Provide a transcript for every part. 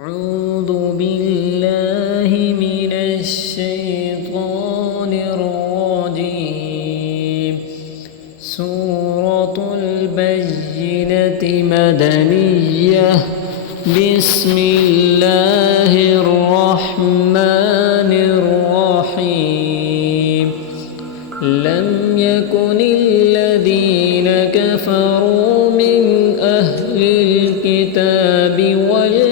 أعوذ بالله من الشيطان الرجيم. سورة البينة مدنية. بسم الله الرحمن الرحيم. لم يكن الذين كفروا من أهل الكتاب والمشركين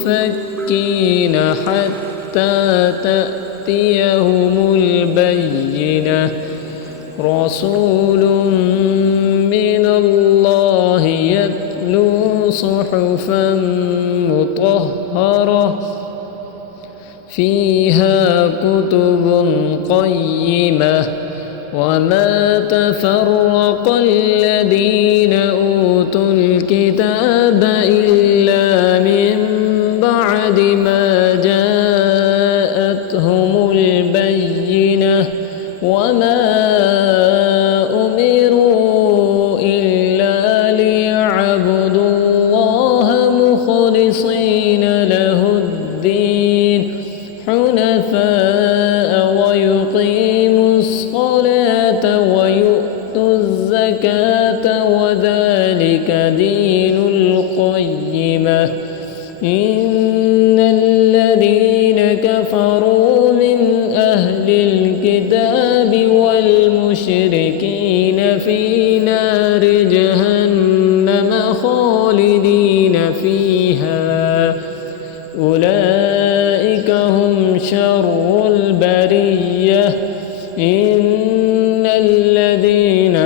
منفكين حتى تأتيهم البينة. رسول من الله يتلو صحفا مطهرة فيها كتب قيمة وما تفرق الذين أوتوا الكتاب إلا من بعد ما جاءتهم البينة وما أمروا إلا ليعبدوا الله مخلصين له الدين حنفاء ويقيموا الصلاة ويؤتوا الزكاة وذلك دين القيمة. إن الذين كفروا من أهل الكتاب والمشركين في نار جهنم خالدين فيها أولئك هم شر البرية. إن الذين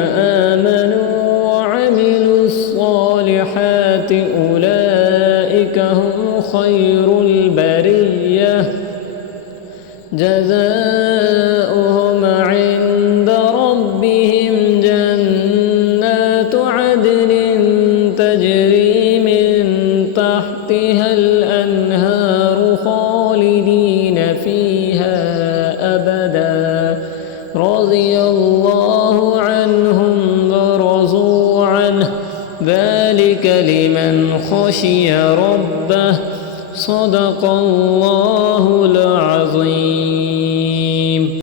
آمنوا وعملوا الصالحات أولئك هم خير البرية. جزاؤهم عند ربهم جنات عدن تجري من تحتها الأنهار خالدين فيها أبدا. رضي الله عنهم ورضوا عنه ذلك لمن خشي ربه. صدق الله العظيم.